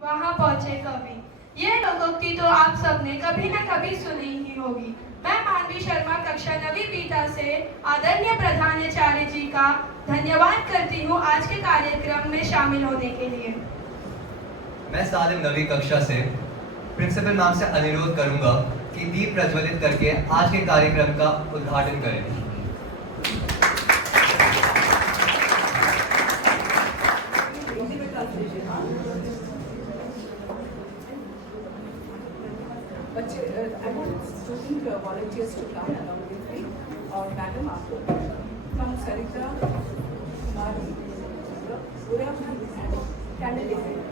वहां पहुंचे कवि। ये लोकोक्ति तो आप सबने कभी न कभी सुनी ही होगी। मैं मानवी शर्मा कक्षा 9वीं बीटा से आदरणीय प्रधानाचार्य जी का धन्यवाद करती हूँ आज के कार्यक्रम में शामिल होने के लिए। मैं सालिम 9वीं कक्षा से प्रिंसिपल मैम से अनुरोध करूंगा कि दीप प्रज्वलित करके आज के कार्यक्रम का उद्घाटन करें। बच्चे I want student volunteers to come along with me और मैडम आपको from Sarita Kumari पूरा कैंडिडेट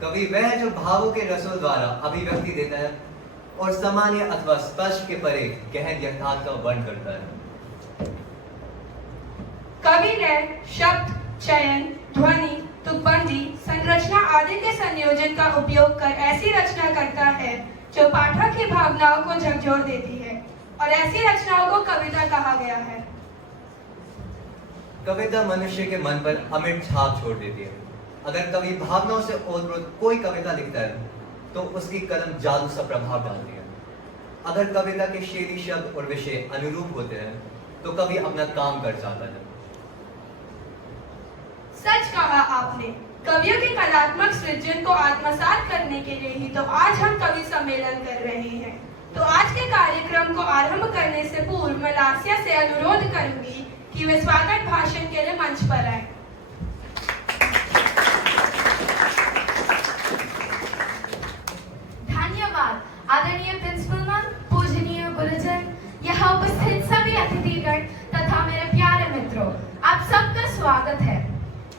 कवि वह है जो भावों के रसों द्वारा अभिव्यक्ति देता है और सामान्य अथवा स्पष्ट के परे गहन यथार्थ का वर्णन करता है। कवि ने शब्द, चयन, ध्वनि, तुकबंदी, संरचना आदि के संयोजन का उपयोग कर ऐसी रचना करता है जो पाठक की भावनाओं को झकझोर देती है और ऐसी रचनाओं को कविता कहा गया है। कविता मनुष्य के मन पर अमिट छाप छोड़ देती है। अगर कवि भावनाओं से ओतप्रोत कोई कविता लिखता है तो उसकी कलम जादू सा प्रभाव डालती है। अगर कविता के शेरी शब्द और विषय अनुरूप होते हैं तो कवि अपना काम कर जाता है। सच कहा आपने। कवियों के कलात्मक सृजन को आत्मसात करने के लिए ही तो आज हम कवि सम्मेलन कर रहे हैं। तो आज के कार्यक्रम को आरंभ करने से पूर्व मैं लास्या से अनुरोध करूंगी कि वे स्वागत भाषण के लिए मंच पर आए। आदरणीय प्रिंसिपल मैम, पूजनीय गुरुजन, यहाँ उपस्थित सभी अतिथिगण तथा मेरे प्यारे मित्रों, आप सबका स्वागत है।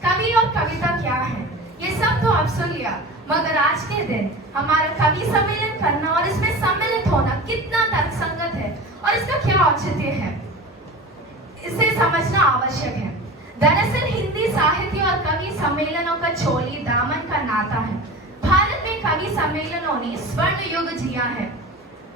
कवि और कविता क्या है ये सब तो आप सुन लिया, मगर आज के दिन हमारा कवि सम्मेलन करना और इसमें सम्मिलित होना कितना तर्कसंगत है और इसका क्या औचित्य है, इसे समझना आवश्यक है। दरअसल हिंदी साहित्य और कवि सम्मेलनों का चोली दामन का नाता है। भारत में कवि सम्मेलनों ने स्वर्ण युग जिया है।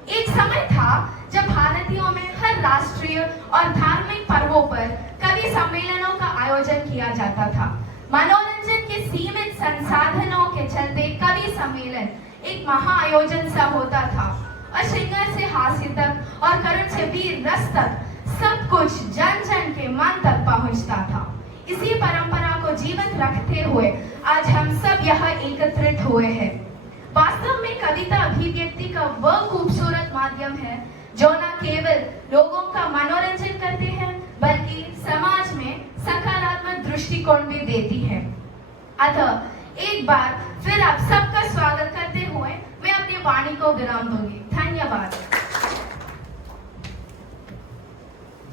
एक समय था जब भारतीयों में हर राष्ट्रीय और धार्मिक पर्वों पर कवि सम्मेलनों का आयोजन किया जाता था। मनोरंजन के सीमित संसाधनों के चलते कवि सम्मेलन एक महाआयोजन सा होता था और श्रृंगार से हास्य तक और करुण से वीर रस तक सब कुछ जन जन के मन तक पहुंचता था। इसी परंपरा को जीवित रखते हुए आज हम सब यहाँ एकत्रित हुए हैं। वास्तव में कविता अभिव्यक्ति का वह खूबसूरत माध्यम है जो न केवल लोगों का मनोरंजन करते हैं बल्कि समाज में सकारात्मक दृष्टिकोण भी देती है। अतः एक बार फिर आप सबका स्वागत करते हुए मैं अपनी वाणी को विराम दूंगी। धन्यवाद।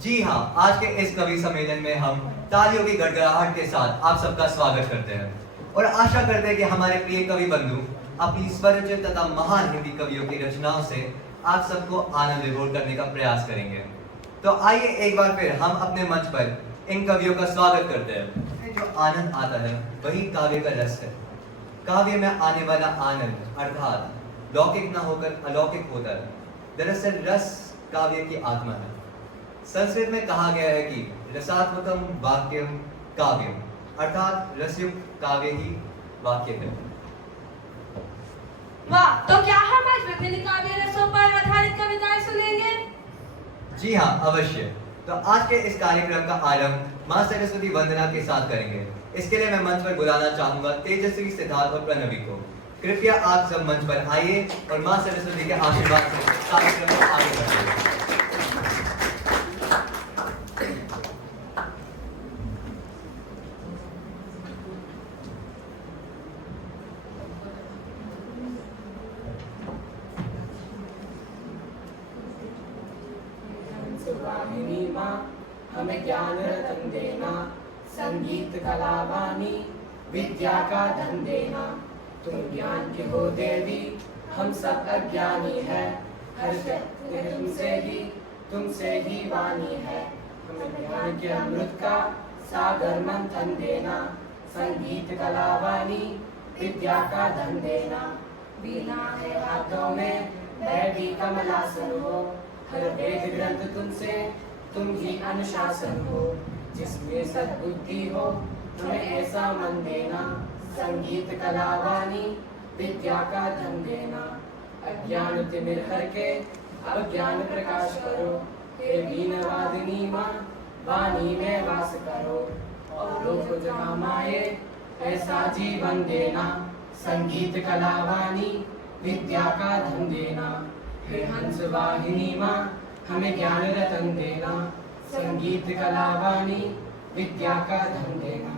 जी हाँ, आज के इस कवि सम्मेलन में हम तालियों की गड़गड़ाहट के साथ आप सबका स्वागत करते हैं और आशा करते हैं कि हमारे प्रिय कवि बंधु अपनी स्वरचित तथा महान हिंदी कवियों की रचनाओं से आप सबको आनंद विभोर करने का प्रयास करेंगे। तो आइए एक बार फिर हम अपने मंच पर इन कवियों का स्वागत करते हैं। जो आनंद आता है वही काव्य का रस है। काव्य में आने वाला आनंद अर्थात लौकिक न होकर अलौकिक होता है। दरअसल रस काव्य की आत्मा है। संस्कृत में कहा गया है कि रसात्मकम वाक्यम काव्यम, अर्थात रसयुक्त काव्य ही वाक्य है। वाह, तो क्या हम आज विभिन्न काव्य रसों पर आधारित कविताएं सुनेंगे? जी हाँ, अवश्य। तो आज के इस कार्यक्रम का आरंभ मां सरस्वती वंदना के साथ करेंगे। इसके लिए मैं मंच पर बुलाना चाहूंगा तेजस्वी, सिद्धार्थ और प्रणवी को। कृपया आप सब मंच पर आइए और मां सरस्वती के आशीर्वाद से कार्यक्रम को आगे बढ़ाइए। वाहिनी माँ हमें ज्ञान रतन देना, संगीत कला वाणी विद्या का धन देना। तुम ज्ञान की हो देवी, हम सब अज्ञानी है। हर शक्ति तुमसे ही वाणी है। हमें ज्ञान के अमृत का सागर मंथन देना। संगीत कला वाणी विद्या का धन देना। वीणा है हाथों में, बैठी कमलासन हो। हर वेद ग्रंथ तुमसे, तुम ही अनुशासन हो। जिसमें सद्बुद्धि हो, हमें ऐसा मन देना। संगीत कला वाणी विद्या का धन देना। अज्ञान तिमिर हर के, अब ज्ञान प्रकाश करो। हे वीण वादिनी माँ, वाणी में वास करो। औरों को जहाँ माए, ऐसा जीवन देना। संगीत कला वाणी विद्या का धन देना। हे हंस वाहिनी माँ, हमें ज्ञान रतन देना। संगीत कला वाणी विद्या का धन देना।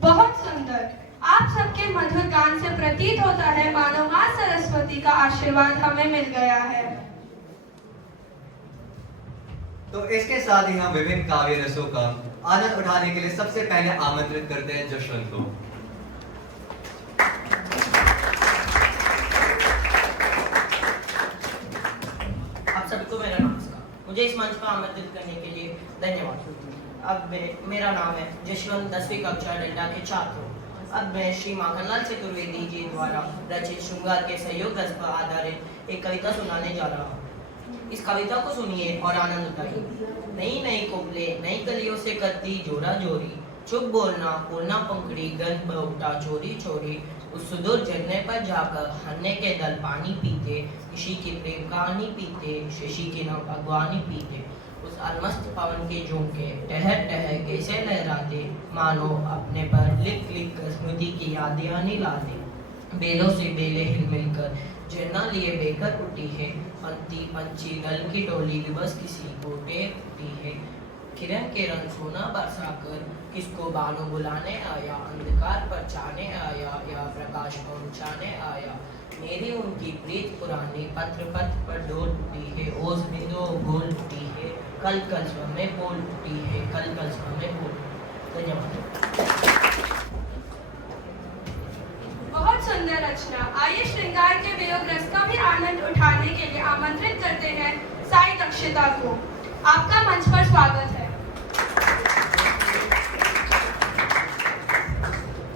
बहुत सुंदर। आप सबके मधुर गान से प्रतीत होता है मानो मां सरस्वती का आशीर्वाद हमें मिल गया है। तो इसके साथ ही हम विभिन्न काव्य रसों का आनंद उठाने के लिए सबसे पहले आमंत्रित करते हैं जशवंत को। आप सबको मेरा नमस्कार। मुझे इस मंच पर आमंत्रित करने के लिए धन्यवाद। अब मेरा नाम है जशवंत, 10वीं कक्षा डेल्टा के छात्र हूँ। अब मैं श्री माखनलाल चतुर्वेदी जी द्वारा रचित श्रृंगार के सहयोग रस पर आधारित एक कविता सुनाने जा रहा हूँ। इस कविता को सुनिए और आनंद उठाइए। नई नई कोपले नई कलियों से करती जोरा जोरी, चुप बोलना बोलना पंखड़ी गंध उठा चोरी चोरी। उस सुदूर झरने पर जाकर हन्ने के दल पानी पीते, ऋषि की प्रेम कहानी पीते, शशि की नव भगवानी पीते। उस अलमस्त पवन के झोंके टहर टहर कैसे लहराते, मानो अपने पर लिख लिख कर स्मृति की यादें आने लाते। बेलों से बेले हिल मिलकर झरना लिए बेकर उठी है, पंती पंछी दल की टोली बस किसी गोटे उठी है। किरण के रंग सोना बरसाकर किसको बानो बुलाने आया, अंधकार पर छाने आया या प्रकाश पहुंचाने आया। मेरी उनकी प्रीत पुरानी पत्र पत्र पर डोल उठी है, ओस बिंदु बोल उठी है, कल कल स्वर में बोल उठी है, कल कल स्वर में बोल। धन्यवाद। बहुत सुंदर रचना। आइए श्रृंगार के वियोग रस का भी आनंद उठाने के लिए आमंत्रित करते हैं साई दक्षिता को। आपका मंच पर स्वागत है।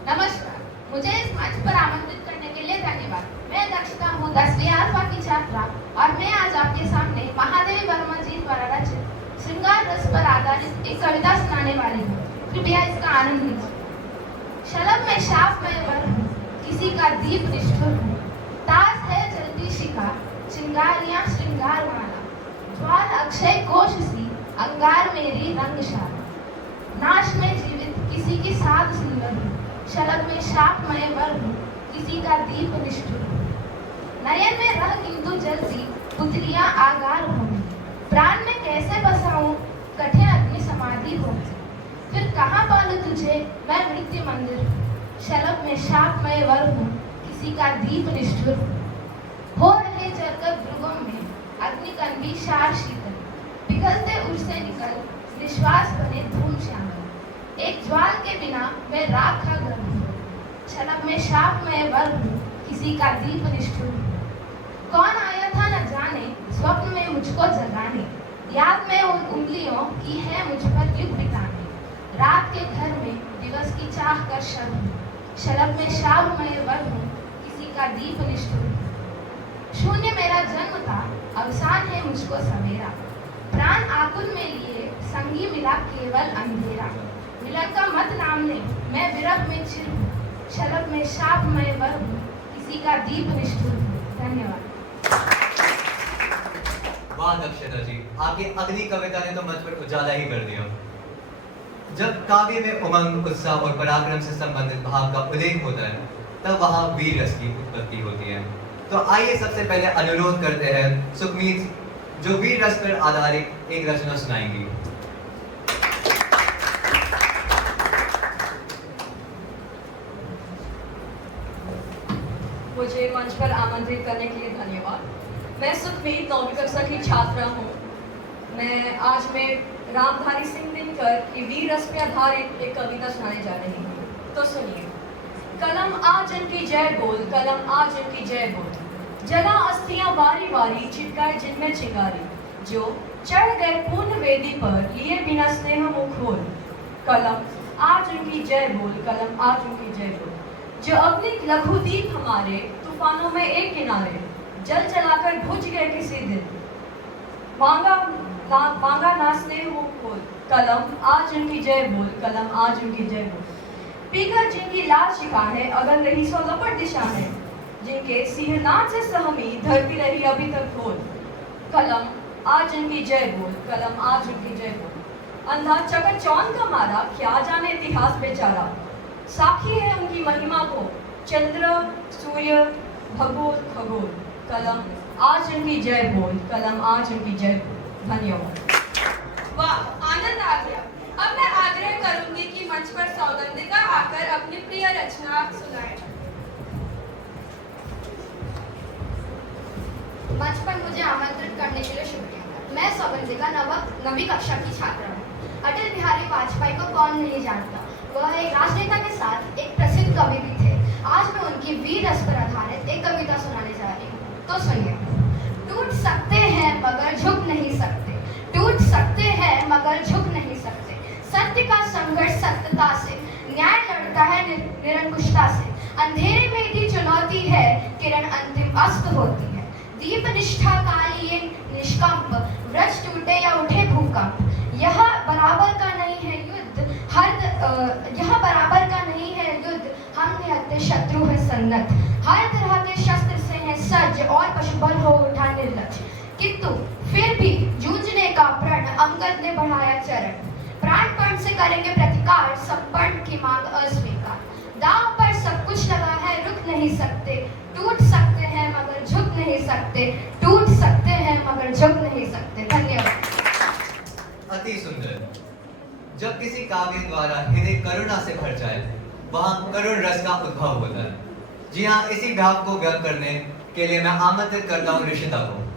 नमस्कार, मुझे इस मंच पर आमंत्रित करने के लिए धन्यवाद। मैं दक्षिता हूँ, 10वीं अल्फा की छात्रा, और मैं आज आपके सामने महादेवी वर्मा जी द्वारा रचित श्रृंगार रस पर आधारित एक कविता सुनाने वाली हूँ। कृपया इसका आनंद लीजिए। शलभ में शाप में वर हूँ, किसी का दीप निष्ठुर हूँ। ताज है जलती शिखा, चिंगारियां श्रृंगार माला। ज्वाल अक्षय कोश सी, अंगार मेरी रंगशाला। नाश में जीवित किसी की साध सुंदर हूँ, शलभ में शाप में वर हूँ, किसी का दीप निष्ठुर हूँ। नयन में रह किंतु जलती पुतलियां आगार होंगी। प्राण में कैसे बसाऊं, कठिन अग्नि समाधि होगी। फिर कहाँ पालूं तुझे मैं मृत्यु मंदिर हूँ, शलभ में शाप में वर हूँ, किसी का दीप निष्ठुर हूँ। हो रहे चरकर भ्रुवों में अग्निकंडी शार शीतल, पिघलते उड़से निकल निश्वास बने धूम श्यामल। एक ज्वाल के बिना मैं राख का गर्भ हूँ, शलभ में शाप में वर हूँ, किसी का दीप निष्ठुर हूँ। कौन आया था न जाने स्वप्न में मुझको जगाने, याद में उन उंगलियों की है मुझ पर युग बिताने। रात के घर में दिवस की चाह कर शब हूँ, शलभ में शाप में वर हूँ, किसी का दीप निष्ठुर हूँ। शून्य मेरा जन्म था, अवसान है मुझको सवेरा। प्राण आकुल में लिए संगी मिला केवल अंधेरा। मिलन का मत नाम ले मैं विरह में चिर हूँ, शलभ में शाप में वर हूँ, किसी का दीप निष्ठुर हूँ। धन्यवाद। वाह दक्षिता जी, आपकी अगली कविता ने तो मंच पर उजाला ही कर दिया। जब काव्य में उमंग, उत्साह और पराक्रम से संबंधित भाव का उल्लेख होता है, तब वहां वीर रस की उत्पत्ति होती है। तो आइए सबसे पहले अनुरोध करते हैं सुखमीत, जो वीर रस पर आधारित एक रचना सुनाएंगी। मुझे मंच पर आमंत्रित करने के लिए धन्यवाद। मैं सुखमीत 9वीं कक्षा की छात्रा हूँ। आज मैं रामधारी सिंह दिनकर की वीर रस पे आधारित एक कविता सुनाने जा रही हूँ। तो सुनिए। कलम आजन की जय बोल, कलम आजन की जय बोल। जला अस्थियां बारी बारी, चिटकाए जिनमें चिंगारी। जो चढ़ गए पूर्ण वेदी पर, लिए बिना स्नेह मुख खोल। कलम आज उनकी जय बोल, कलम आज उनकी जय बोल। जो अपनी लघुदीप हमारे, तूफानों में एक किनारे, जल जलाकर बुझ गए किसी दिन। मांगा ना स्नेह मुख खोल। कलम आज उनकी जय बोल, कलम आज उनकी जय बोल। पीकर जिनकी लाल शिका है, अगल रही सो लपट दिशा है। जिनके सिंहनाद से सहमी, धरती रही अभी तक खोल। कलम आज उनकी जय बोल, कलम आज उनकी जय बोल। अंधा चकचौंध का मारा, क्या जाने इतिहास बेचारा। साक्षी है उनकी महिमा को चंद्र सूर्य भगोल खगोल। कलम आज उनकी जय बोल, कलम आज उनकी जय बोल। धन्यवाद। वाह, आनंद आ गया। अब मैं आग्रह करूंगी कि मंच पर सौगंधिका आकर अपनी प्रिय रचना सुनाए। मंच पर मुझे आमंत्रित करने के लिए शुक्रिया। मैं सौगंधिका 9वीं कक्षा की छात्रा हूँ। अटल बिहारी वाजपेयी को कौन नहीं जानता। वह एक राजनेता के साथ एक प्रसिद्ध कवि भी थे। आज मैं उनकी वीर रस पर आधारित एक कविता सुनाने जा रही हूँ। तो सुनिए। टूट सकते हैं मगर झुक नहीं सकते, टूट सकते हैं मगर झुक नहीं सकते। सत्य का संघर्ष सत्यता से, न्याय लड़ता है निरंकुशता से। अंधेरे में भी चुनौती है, किरण अंतिम अस्त होती है। दीप निष्ठा काली ये निष्कंप, वृक्ष टूटे या उठे भूकंप। यह बराबर का नहीं है युद्ध, यह बराबर का नहीं है युद्ध, हम निहत्थे शत्रु है सन्नत। हर तरह के शस्त्र से है सज्ज, और पशुबल हो उठा निर्लज। किंतु फिर भी जूझने का प्रण अंगद ने बढ़ाया चरण। प्राणपण से करेंगे प्रतिकार, संपन्न की मांग अस्वीकार। दांव पर सब कुछ लगा है, रुक नहीं सकते। टूट सकते हैं मगर झुक नहीं सकते, टूट सकते हैं मगर झुक नहीं सकते। धन्यवाद। अति सुंदर। जब किसी काव्य द्वारा हृदय करुणा से भर जाए, वहां करुण रस का उद्भव होता है। जी हाँ, इसी भाव को व्यक्त करने के लिए मैं आमंत्रित करता हूँ ऋषिता को।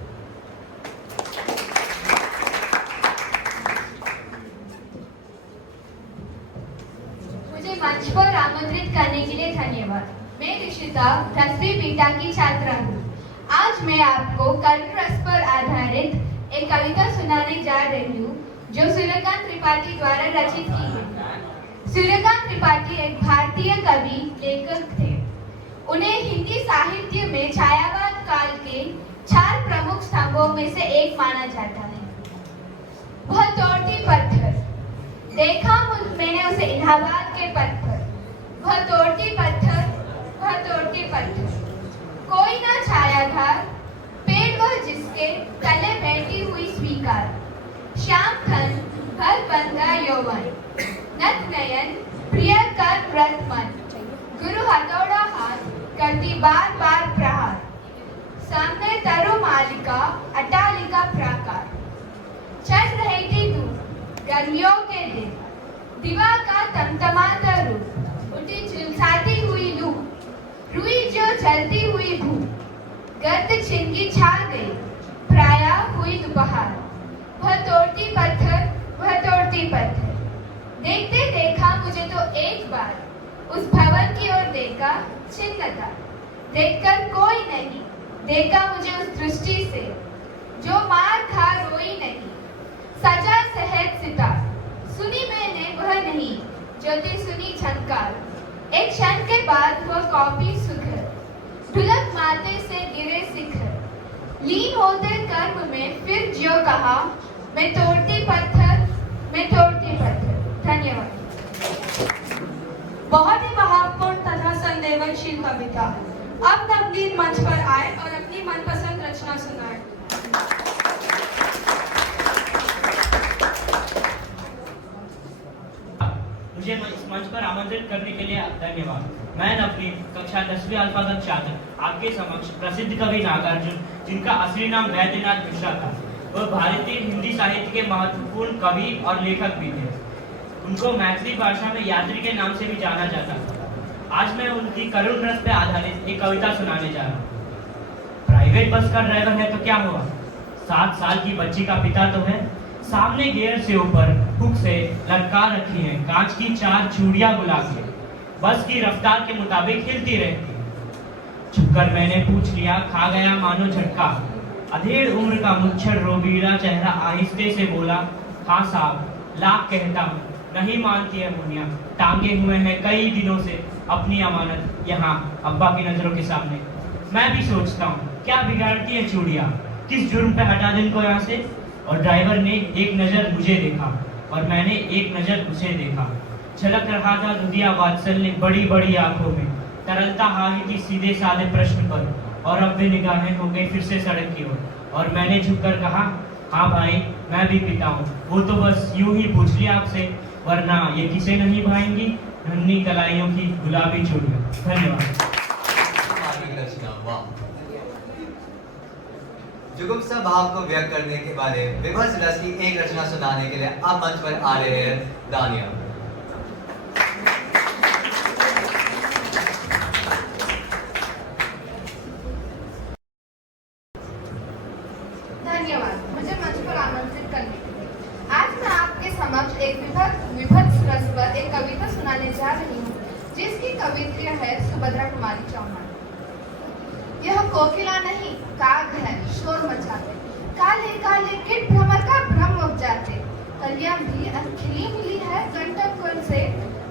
मुझे मंच पर आमंत्रित करने के लिए धन्यवाद। मैं ऋषिता 10वीं बीटा की छात्रा हूँ। आज मैं आपको करुण रस पर आधारित एक कविता सुनाने जा रही हूँ, जो सूर्यकांत त्रिपाठी द्वारा रचित की है। सूर्यकांत त्रिपाठी एक भारतीय कवि लेखक थे। उन्हें हिंदी साहित्य में छायावाद काल के 4 प्रमुख स्तंभों में से एक माना जाता है। वह तोड़ती पत्थर, देखा मैंने उसे इलाहाबाद के पथ पर। वह तोड़ती पत्थर, वह तोड़ती पत्थर, कोई ना छायाधार, पेड़ वह जिसके तले बैठी हुई स्वीकार। श्याम थन भर बंधा यौवन, नत नयन प्रिय कर व्रत मन। गुरु हथौड़ा हाथ करती बार बार प्रहार। सामने तरु मालिका अटालिका प्राकार। चल रही थी दूर गर्मियों के दिन, दिवा का तमतमाता रूप। उठी झुलसाती हुई लू, रुई जो जलती हुई भू। गर्द छिनकी छा गई, प्राया हुई दोपहर। वह तोड़ती पत्थर, वह तोड़ती पत्थर। देखते देखा मुझे तो एक बार, उस भवन की ओर देखा छिन्न था। देखकर कोई नहीं, देखा मुझे उस दृष्टि से, जो मार खा रोई नहीं। सजा सहज सितार, सुनी मैंने वह नहीं, जो थी सुनी झनकार। एक क्षण के बाद वह कॉपी सुघर, ढुलक माथे से गिरे शिखर। लीन होते कर्म में फिर ज्यों कहा, मैं तोड़ती पत्थर, मैं तोड़ती पत्थर। धन्यवाद। बहुत ही भावपूर्ण तथा संवेदनशील कविता। अब नवनीत मंच पर आए और अपनी मनपसंद रचना सुनाए। मुझे इस मंच पर आमंत्रित करने के लिए धन्यवाद। मैं नवनीत कक्षा 10वीं अल्पा का छात्र आपके समक्ष प्रसिद्ध कवि नागार्जुन, जिनका असली नाम वैद्यनाथ मिश्रा था, वह भारतीय हिंदी साहित्य के महत्वपूर्ण कवि और लेखक भी थे। उनको मैथिली भाषा में यात्री के नाम से भी जाना जाता था। आज मैं उनकी करुण रस पर आधारित एक कविता सुनाने जा रहा हूँ। प्राइवेट बस का ड्राइवर है तो क्या हुआ, 7 साल की बच्ची का पिता तो है। सामने गियर से ऊपर हुक से लटका रखी है कांच की 4 चूड़ियां गुलाब के, बस की रफ्तार के मुताबिक हिलती रहती है। छुपकर मैंने पूछ लिया, खा गया मानो झटका। अधेड़ उम्र का मुच्छर रोबीला चेहरा आहिस्ते से बोला, हाँ साहब, लाख कहता हूँ, नहीं मानती है मुनिया। टांगे हुए हैं कई दिनों से अपनी अमानत यहाँ अब्बा की नजरों के सामने। मैं भी सोचता हूँ, क्या बिगाड़ती है चूड़ियाँ, किस जुर्म पे हटा दें इनको यहाँ से। और ड्राइवर ने एक नजर मुझे देखा और मैंने एक नजर उसे देखा। झलक रहा था दुधिया वात्सल्य बड़ी बड़ी आंखों में, तरलता हाही की सीधे साधे प्रश्न पर। और अब भी निगाहें हो गई फिर से सड़क की ओर, और मैंने झुककर कहा, हाँ भाई, मैं भी पिता हूँ। वो तो बस यूं ही पूछ लिया आपसे, वरना ये किसे नहीं भाएंगी नन्ही कलाइयों की गुलाबी चूड़ियाँ। धन्यवाद। जुगुप्सा भाव को व्यक्त करने के बाद विभत्स रस की एक रचना सुनाने के लिए अब मंच पर आ रहे हैं दानिया। धन्यवाद मुझे मंच पर आमंत्रित करने के लिए। आज मैं आपके समक्ष एक विभत्स रस पर एक कविता सुनाने जा रही हूँ, जिसकी कवित्री है सुभद्रा कुमारी चौहान। यह कोकिला नहीं काग है, शोर मचाते, काले काले कीट भ्रमर का भ्रम उपजाते। कलियां भी खिली मिली है कंटक कुल से,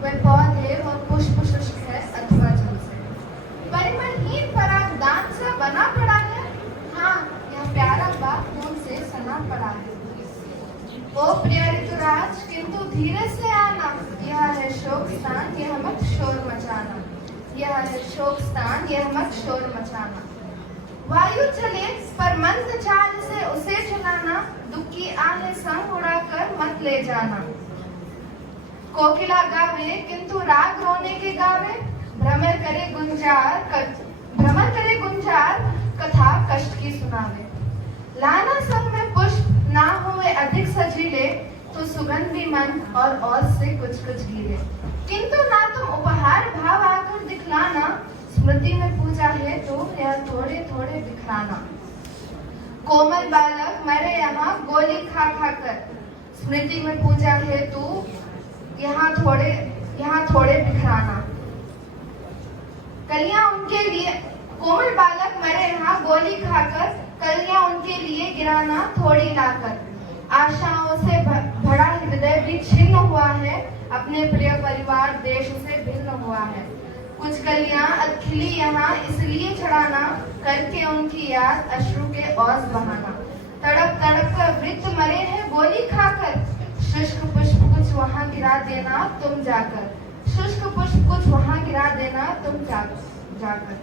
वह पौधे और पुष्प शुष्क है अथवा जल से। परिमलहीन पराग दान सा बना पड़ा है, हाँ यह प्यारा बात खून से सना पड़ा है। ओ प्रिय ऋतुराज किंतु धीरे से आना, यह है शोक स्थान, यह मत शोर मचाना। यह है शोक स्थान, यह मत शोर मचाना। वायु चले पर मंद चाल से उसे चलाना, दुख की आहें संग उड़ाकर मत ले जाना। कोकिला गावे किंतु राग रोने के गावे, भ्रमर करे गुंजार कथा कष्ट की सुनावे। लाना संग में पुष्प ना हुए अधिक सजीले, तो सुगंधी मन और ओस से कुछ कुछ गिरे। किंतु ना तुम उपहार भाव आकर दिखलाना, स्मृति में पूजा है तो यह थोड़े थोड़े बिखराना। कोमल बालक मरे यहाँ गोली खा खा कर, स्मृति में पूजा है तो यहाँ थोड़े बिखराना। कलियां उनके लिए कोमल बालक मरे यहाँ गोली खाकर, कलियां उनके लिए गिराना थोड़ी लाकर। आशाओं से भरा हृदय भी छिन्न हुआ है, अपने प्रिय परिवार देश से भिन्न हुआ है। कुछ कलियां खिली यहाँ इसलिए चढ़ाना, करके उनकी याद अश्रु के औस बहाना। तड़प तड़प कर वृद्ध मरे हैं गोली खाकर, शुष्क पुष्प कुछ वहाँ गिरा देना तुम जाकर। शुष्क पुष्प कुछ वहाँ गिरा देना तुम जाकर।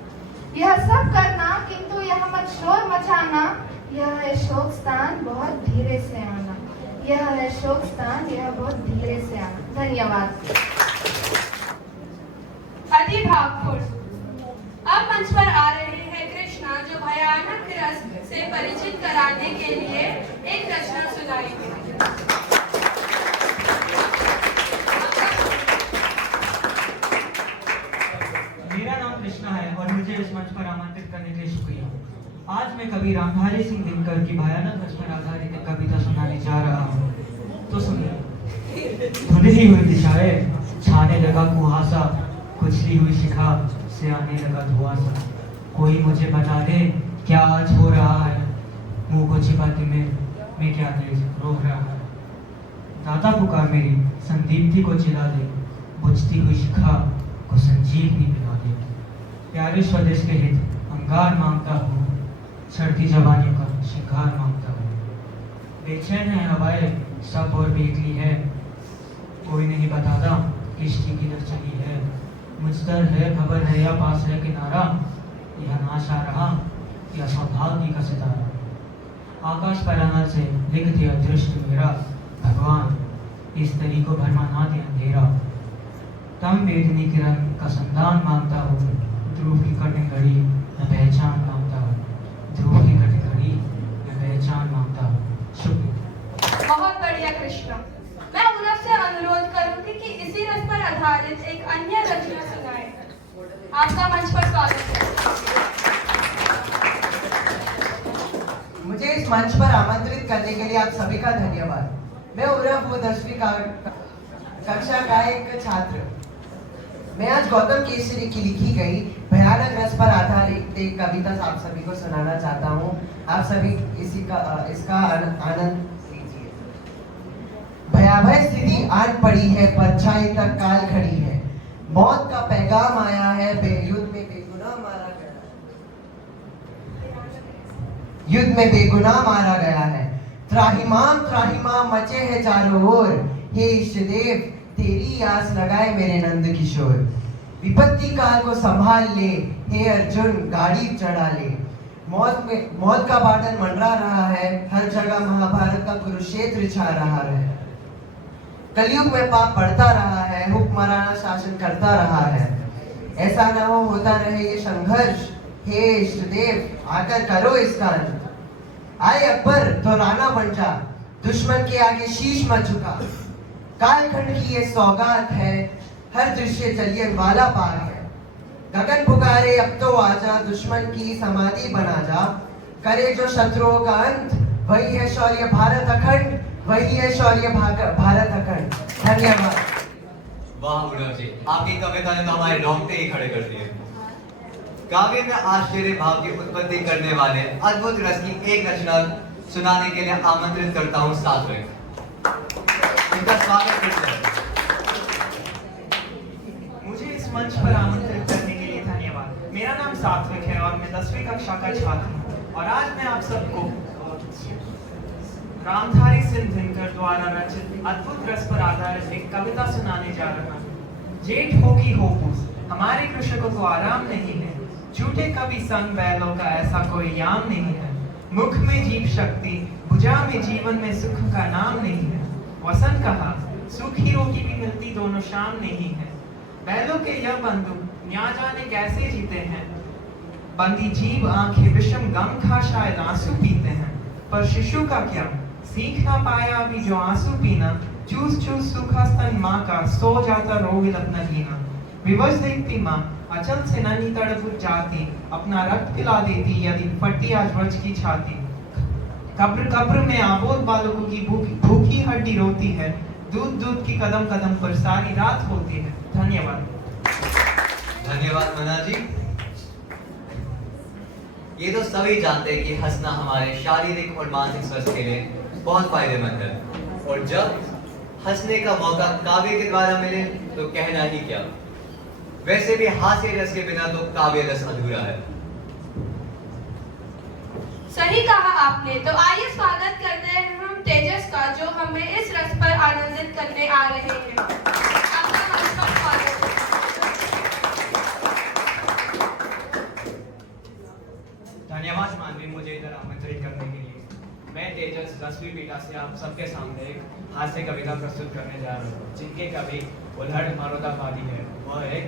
यह सब करना किंतु यह मत शोर मचाना, यह है शोक स्थान बहुत धीरे से आना। यह है शोक स्थान, यह बहुत धीरे से आना। धन्यवाद। अति भावपूर्ण अब मंच पर आ रहे हैं कृष्णा, जो भयानक रस से परिचित कराने के लिए एक रचना सुनाएंगे। मेरा नाम कृष्णा है और मुझे इस मंच पर आमंत्रित करने के लिए शुक्रिया। आज मैं कवि रामधारी सिंह दिनकर की भयानक रस पर आधारित एक कविता सुनाने जा रहा हूँ, तो सुनिए। धुंधली हुई दिशाएं, छाने लगा कुहासा, कुचली हुई शिखा से आने लगा धुआंसा। कोई मुझे बता दे क्या आज हो रहा है, मुंह को छिपाते में क्या तेज रोक रहा है। दाता पुकार मेरी संदीप्ति को चिला दे, बुझती हुई शिखा को संजीवनी पिला दे। प्यारे स्वदेश के हित अंगार मांगता हूँ, छड़ती जवानियों का शिंगार मांगता हूँ। बेचैन है हवाएं सब और बेकली है, कोई नहीं बताता किसकी किधर चली है। मुझतर है खबर है या पास है किनारा, यह नाश आ रहा या सौभाग्य का सितारा। आकाश पर अनल से लिख दिया दृष्टि मेरा, भगवान इस तरी को भरमा ना दे अंधेरा। तम वेदनी किरण का संदान मांगता हूँ, ध्रुव की कठिन घड़ी मैं पहचान मांगता हूँ। ध्रुव की कठिन घड़ी मैं पहचान मांगता हूँ। शुक्रिया। बहुत बढ़िया कृष्णा। मैं उनसे से अनुरोध करूंगी कि इसी रस पर आधारित एक अन्य रचना सुनाए। आपका मंच पर स्वागत है। मुझे इस मंच पर आमंत्रित करने के लिए आप सभी का धन्यवाद। मैं उर्फ वो 10वीं कक्षा का एक छात्र। मैं आज गौतम केसरी की लिखी गई भयानक रस पर आधारित एक कविता आप सभी को सुनाना चाहता हूँ। आप सभी इसका आनंद लीजिए। भयावह स्थिति आन पड़ी है, परछाई तक काल खड़ी है, मौत का पैगाम आया है, युद्ध में बेगुनाह मारा गया, युद्ध में बेगुनाह मारा गया है। त्राहिमाम त्राहिमाम मचे हैं चारों ओर, हे इष्टदेव तेरी आस लगाए मेरे नंद किशोर। विपत्ति काल को संभाल ले, हे अर्जुन गाड़ी चढ़ा ले। मौत का बादल मंडरा रहा है, हर जगह महाभारत का कुरुक्षेत्र छा रहा है। कलयुग में पाप बढ़ता रहा है, हुक्मराना शासन करता रहा है। ऐसा न हो होता रहे ये संघर्ष, हे इष्टदेव आकर करो इसका अंत। आए अकबर तो राणा बन जा, दुश्मन के आगे शीश मत झुका। कालखंड की ये सौगात है, हर दृश्य जलियन वाला पार है। गगन पुकारे अब तो आजा, दुश्मन की समाधि बना जा। करे जो शत्रुओं का अंत, वही है शौर्य भारत अखंड, वही है शौर्य भारत अखंड। धन्यवाद। वाह उर्फ जी, आपकी कविता ने तो हमारे रोंगटे ही खड़े कर दिए। काव्य में आश्चर्य भाव की उत्पत्ति करने वाले अद्भुत रस की एक रचना सुनाने के लिए आमंत्रित करता हूँ सात्विक। उनका स्वागत करते हैं। मुझे इस मंच पर आमंत्रित करने के लिए धन्यवाद। मेरा नाम सात्विक है और मैं 10वीं कक्षा का छात्र हूँ और आज मैं आप सबको रामधारी सिंह दिनकर द्वारा रचित अद्भुत रस पर आधारित एक कविता सुनाने जा रहा हूँ। जेठ हो की हो पूस, हमारे कृषकों को आराम नहीं है। झूठे कवि संग बैलों का ऐसा कोई याम नहीं है। मुख में जीव शक्ति, भुजा में जीवन में सुख का नाम नहीं है। वसंत कहा सूखी रोटी भी मिलती दोनों शाम नहीं है। बैलों के यह बंधु न्या जाने कैसे जीते हैं। बंदी जीव आंखें विषम गम खा शायद आंसू पीते हैं। पर शिशु का क्या, सीख ना पाया अभी जो आंसू पीना। चूस चूस सूखा स्तन माँ का, सो जाता रोगिल अपना हीना। विवश देखती माँ अचल से नन्ही तड़प जाती, अपना रक्त पिला देती यदि फटी आज व्रज की छाती। कब्र कब्र में आबोध बालकों की भूखी हड्डी रोती है। दूध दूध की कदम कदम पर सारी रात होती है। धन्यवाद। धन्यवाद मना जी। ये तो सभी जानते हैं कि हंसना हमारे शारीरिक और मानसिक स्वास्थ्य के लिए बहुत फायदेमंद है, और जब हंसने का मौका काव्य के द्वारा मिले तो कहना ही क्या। वैसे भी हास्य रस के बिना तो काव्य रस अधूरा है। सही कहा आपने। तो आइए स्वागत करते हैं हम तेजस का, जो हमें इस रस पर आनंदित करने आ रहे हैं। आपका मंच पर स्वागत है। धन्यवाद मानवी, मुझे इधर आमंत्रित करने के लिए। मैं तेजस 10वीं बीटा से आप सबके सामने एक हास्य कविता प्रस्तुत करने जा रहा हूँ, जिनके कवि उल्हड़ मरोदाबादी है। वह एक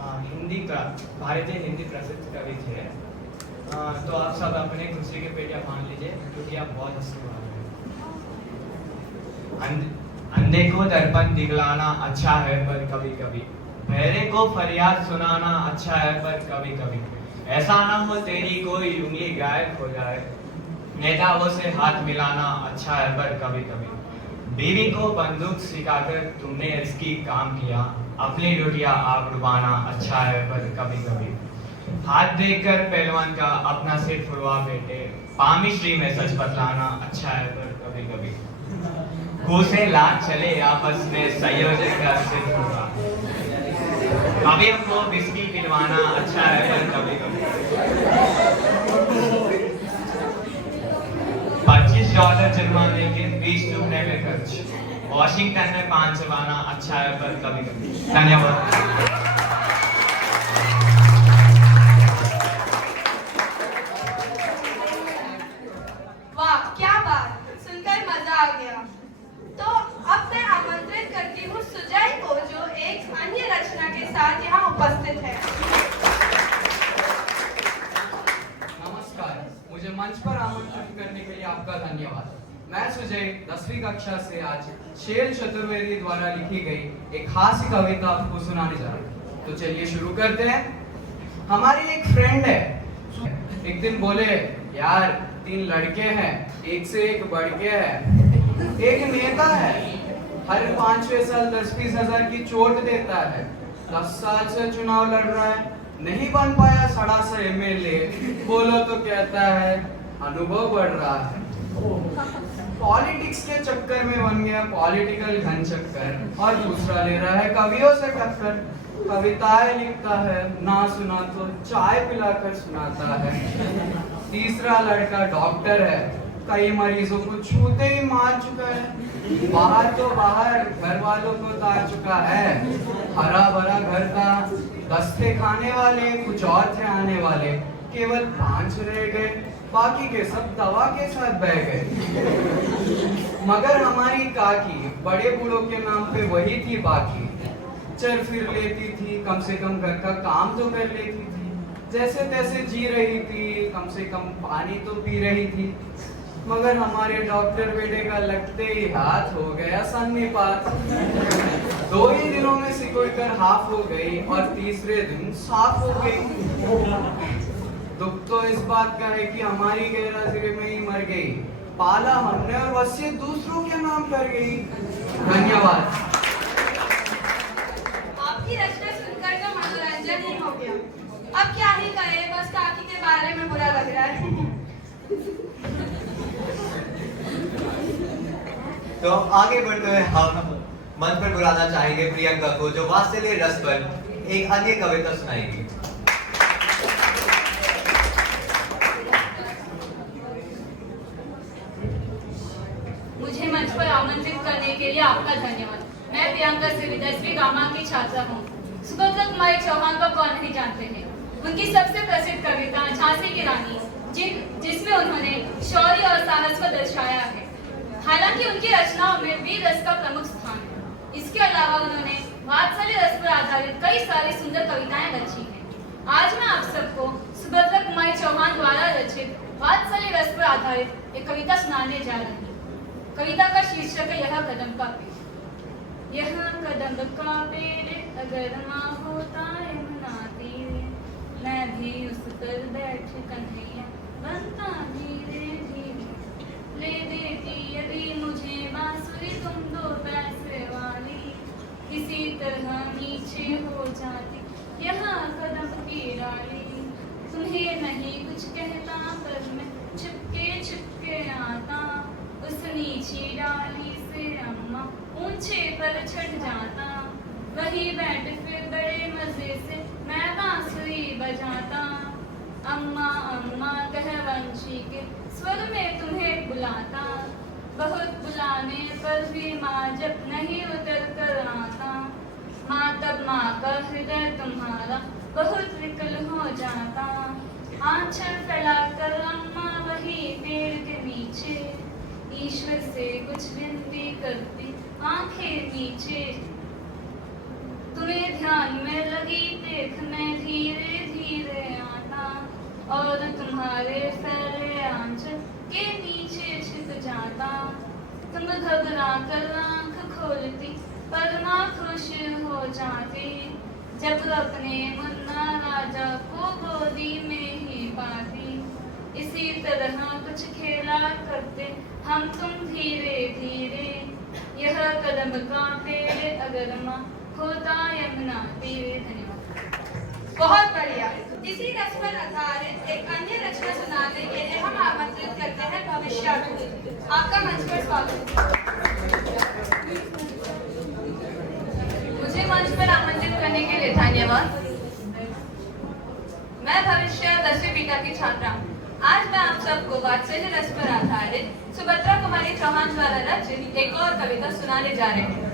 भारतीय हिंदी प्रसिद्ध कवि थे। तो आप सब अपने खुशी के पेटियां बांध लीजिए, क्योंकि आप बहुत हंसने वाले हैं। अंधे को दर्पण दिखलाना अच्छा है पर कभी कभी, बहरे को फरियाद सुनाना अच्छा है पर कभी कभी। ऐसा ना हो तेरी कोई उंगली गायब हो जाए, नेताओं से हाथ मिलाना अच्छा है पर कभी कभी। बीवी को बंदूक सिखाकर तुमने इसकी काम किया, अपनी रोटियां आप डुबाना अच्छा है पर कभी कभी। हाथ देखकर पहलवान का अपना सिर फुड़वा बेटे, पामिश्री में सच बतलाना अच्छा है पर कभी कभी। घूसे लाख चले आपस में संयोजन का सिर फुड़वा, कभी हमको बिस्की पिलवाना अच्छा है पर कभी कभी। $25 जुर्माने के 20 डूबने में खर्च, वॉशिंगटन में 5 चबाना अच्छा है पर कभी कभी। धन्यवाद। वाह क्या बात, सुनकर मजा आ गया। तो अब मैं आमंत्रित करती हूँ सुजय को, जो एक अन्य रचना के साथ यहाँ उपस्थित है। नमस्कार, मुझे मंच पर आमंत्रित करने के लिए आपका धन्यवाद। मैं सुजय 10वीं कक्षा से आज शैल चतुर्वेदी द्वारा लिखी गई एक हास्य कविता आपको सुनाने जा रहा हूँ। तो चलिए शुरू करते हैं। हमारी एक फ्रेंड है, एक दिन बोले यार 3 लड़के हैं, एक से एक बढ़ के है। एक नेता है, हर 5-6 साल 10-20 हजार की चोट देता है। 10 साल से चुनाव लड़ रहा है, नहीं बन पाया सड़ा सा एमएलए। बोलो तो कहता है अनुभव बढ़ रहा है। पॉलिटिक्स के चक्कर में बन गया पॉलिटिकल घन चक्कर, और दूसरा ले रहा है कवियों से टक्कर। कविताएं लिखता है, ना सुना तो चाय पिलाकर सुनाता है। तीसरा लड़का डॉक्टर है, कई मरीजों को छूते ही मार चुका है। बाहर तो बाहर, घर वालों को तार चुका है। हरा भरा घर था, 10 थे खाने वाले, कुछ और थे आने वाले, केवल 5 रह गए, बाकी के सब दवा के साथ बह गए। मगर हमारी काकी बड़े बूढ़ों के नाम पे वही थी बाकी। चल फिर लेती थी, कम से कम घर का काम तो कर लेती थी। जैसे तैसे जी रही थी, कम से कम पानी तो पी रही थी। मगर हमारे डॉक्टर बेटे का लगते ही हाथ हो गया सन्निपात। 2 ही दिनों में सिकुड़कर हाफ हो गई और तीसरे दिन साफ हो गई। दुख तो इस बात का है कि हमारी गैरहाजिरी में ही मर गई। पाला हमने और वसीयत दूसरों के नाम कर गई। धन्यवाद। आपकी रचना सुनकर तो मनोरंजन ही हो गया। अब क्या ही कहे, बस काकी के बारे में बुरा लग रहा है। तो आगे बढ़ते हुए हम मंच पर बुलाना चाहेंगे प्रियंका को, जो वात्सल्य रस पर एक अन्य कविता सुनाएगी। मुझे मंच पर आमंत्रित करने के लिए आपका धन्यवाद। मैं प्रियंका सिरी 10वीं गामा की छात्रा हूँ। सुभद्रा कुमारी चौहान को कौन नहीं जानते हैं। उनकी सबसे प्रसिद्ध कविता झांसी की रानी, जिसमें उन्होंने शौर्य और साहस को दर्शाया है। हालांकि उनकी रचनाओं में वीर रस का प्रमुख स्थान है। इसके अलावा उन्होंने वात्सल्य रस पर आधारित कई सारी सुंदर कविताएं रची हैं। आज मैं आप सबको सुभद्रा कुमारी चौहान द्वारा रचित वात्सल्य रस पर आधारित एक कविता सुनाने जा रही हूँ। कविता का शीर्षक है यह कदम का पेड़। यह कदम का पेड़ अगर माँ होता है मनाती रे, मैं भी उस पर बैठ कन्हैया बनता धीरे धीरे। ले देती यदि मुझे बांसुरी तुम 2 पैसे वाली, किसी तरह नीचे हो जाती यहाँ कदम की डाली। तुम्हें नहीं कुछ कहता पर मैं छुपके आता, उस नीची डाली से अम्मा ऊंचे पर चढ़ जाता। वही बैठ फिर बड़े मजे से मैं बांसुरी बजाता। अम्मा अम्मा कह वंशी के स्वर में तुम्हें बुलाता। बहुत बुलाने पर भी माँ जब नहीं उतर कर आता, माँ तब माँ का हृदय तुम्हारा बहुत विकल हो जाता। आंचल फैलाकर अम्मा वही पेड़ के नीचे ईश्वर से कुछ विनती करती आंखें नीचे। तुम्हें ध्यान में लगी देख मैं धीरे धीरे आता, और तुम्हारे फैले आंचल के नीचे छिप जाता। तुम घबरा कर आंख खोलती पर माँ खुश हो जाती, जब अपने मुन्ना राजा को गोदी में ही पाती। इसी तरह कुछ खेला करते हम तुम धीरे धीरे, यह कदम का पेड़ अगर माँ होता यमुना तीरे। धन्यवाद। बहुत बढ़िया। इसी रस पर आधारित एक अन्य रचना सुनाने के लिए हम आमंत्रित करते हैं भविष्य को। आपका मंच पर स्वागत। मुझे मंच पर आमंत्रित करने के लिए धन्यवाद। मैं भविष्य 10वीं बीटा की छात्रा हूँ। आज मैं आप सबको वात्सल्य रस पर आधारित सुभद्रा कुमारी चौहान द्वारा रचित एक और कविता सुनाने जा रही हूँ।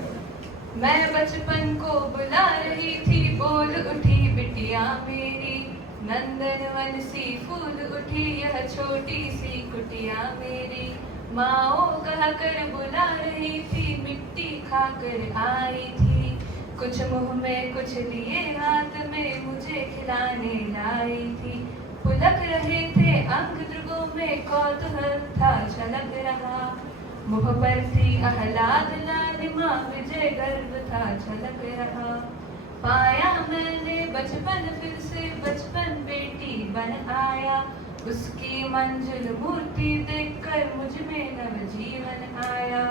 मैं बचपन को बुला रही थी, बोल उठी बिटिया मेरी, नंदनवन सी फूल उठी यह छोटी सी कुटिया मेरी। माओ कहकर बुला रही थी, मिट्टी खाकर आई थी, कुछ मुंह में कुछ लिए हाथ में मुझे खिलाने लाई थी। पुलक रहे थे अंग ध्रुवों में कौतूहल था झलक रहा, मुख पर थी आह्लाद लालिमा विजय गर्व था झलक रहा। पाया मैंने बचपन फिर से बचपन बेटी बन आया, उसकी मंजिल मूर्ति देखकर मुझ में नवजीवन आया।